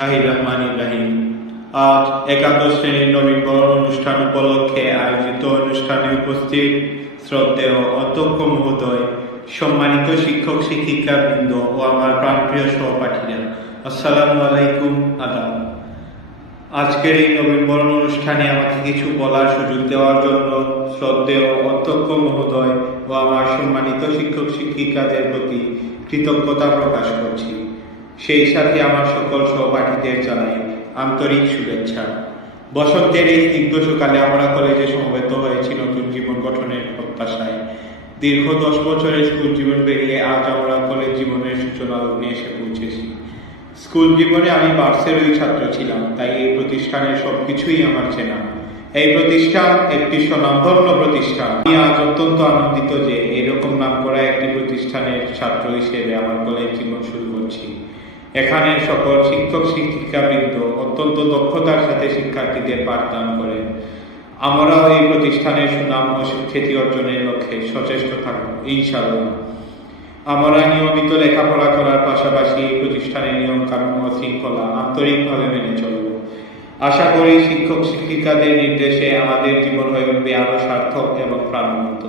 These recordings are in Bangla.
রহমানির আজ একাদশ শ্রেণীর নবীনবরণ অনুষ্ঠান উপলক্ষে আয়োজিত অনুষ্ঠানে উপস্থিত শ্রদ্ধেয় অধ্যক্ষ মহোদয়, সম্মানিত শিক্ষক শিক্ষিকাবৃন্দ ও আমার প্রাণপ্রিয় সহপাঠীরা, আসসালামু আলাইকুম, আদাব। আজকের এই নবীনবরণ অনুষ্ঠানে আমাকে কিছু বলার সুযোগ দেওয়ার জন্য শ্রদ্ধেয় অধ্যক্ষ মহোদয় ও আমার সম্মানিত শিক্ষক শিক্ষিকাদের প্রতি কৃতজ্ঞতা প্রকাশ করছি। সেই সাথে আমার সকল সহপাঠীদের জানাই আন্তরিক শুভেচ্ছা। বসন্তের এই স্নিগ্ধ সকালে আমরা কলেজে সমবেত হয়েছি নতুন জীবন গঠনের প্রত্যাশায়। দীর্ঘ 10 বছরের স্কুল জীবন পেরিয়ে আজ আমরা কলেজ জীবনের সূচনা লগ্নে এসে পৌঁছেছি। স্কুল জীবনে আমি বার্সেরই ছাত্র ছিলাম, তাই এই প্রতিষ্ঠানের সবকিছুই আমার চেনা। এই প্রতিষ্ঠান একটি স্বনামধন্য প্রতিষ্ঠান। আমি আজ অত্যন্ত আনন্দিত যে এরকম নাম করা একটি প্রতিষ্ঠানের ছাত্র হিসেবে আমার কলেজ জীবন শুরু করছি। এখানে সকল শিক্ষক শিক্ষিকাবৃন্দ অত্যন্ত দক্ষতার সাথে শিক্ষার্থীদের পাঠদান করেন। আমরাও এই প্রতিষ্ঠানের সুনাম ও সুখ্যাতি অর্জনের লক্ষ্যে সচেষ্ট থাকব ইনশাআল্লাহ। আমরা নিয়মিত লেখাপড়া করার পাশাপাশি এই প্রতিষ্ঠানের নিয়ম কানুন ও শৃঙ্খলা আন্তরিকভাবে মেনে চলব। আশা করি শিক্ষক শিক্ষিকাদের নির্দেশে আমাদের জীবন হয়ে উঠবে আরো সার্থক এবং প্রাণবন্ত।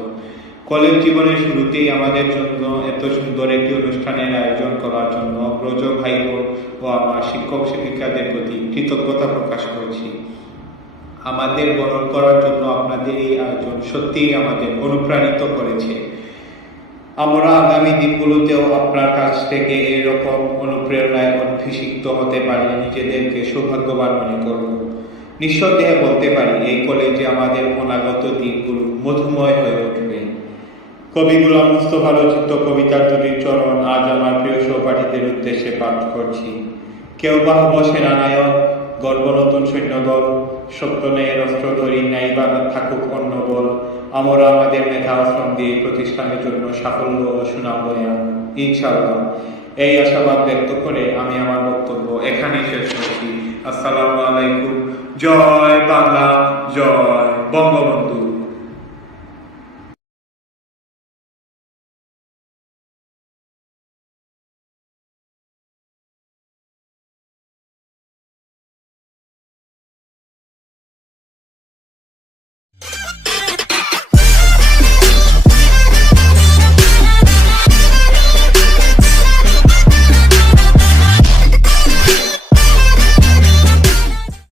কলেজ জীবনের শুরুতেই আমাদের জন্য এত সুন্দর একটি অনুষ্ঠানের আয়োজন করার জন্য ব্রজ ভাই বোন ও আমার শিক্ষক শিক্ষিকাদের প্রতি কৃতজ্ঞতা প্রকাশ করছি। আমাদের বরণ করার জন্য আপনাদের এই আয়োজন সত্যিই আমাদের অনুপ্রাণিত করেছে। আমরা আগামী দিনগুলোতেও আপনার কাছ থেকে এরকম অনুপ্রেরণায় অভিষিক্ত হতে পারি নিজেদেরকে সৌভাগ্যবান মনে করব। নিঃসন্দেহে বলতে পারি এই কলেজে আমাদের অনাগত দিনগুলো মধুময় হয়ে উঠবে। কবি গোলাম মুস্তফা রচিত কবিতার দুটির চরণ আজ আমার প্রিয় সহপাঠীদের উদ্দেশ্যে পাঠ করছি। কেউ বা হব সেনানায়ক, গর্ব নতুন সৈন্যদল, সত্য ন্যায়ের অস্ত্র ধরি, নাইবা থাকুক অন্য বল। আমরা আমাদের মেধা শ্রম দিয়ে প্রতিষ্ঠানের জন্য সাফল্য ও সুনাম বয়ে আনব ইনশাআল্লাহ। এই আশাবাদ ব্যক্ত করে আমি আমার বক্তব্য এখানেই শেষ করছি। আসসালামু আলাইকুম। জয় বাংলা, জয় বঙ্গবন্ধু।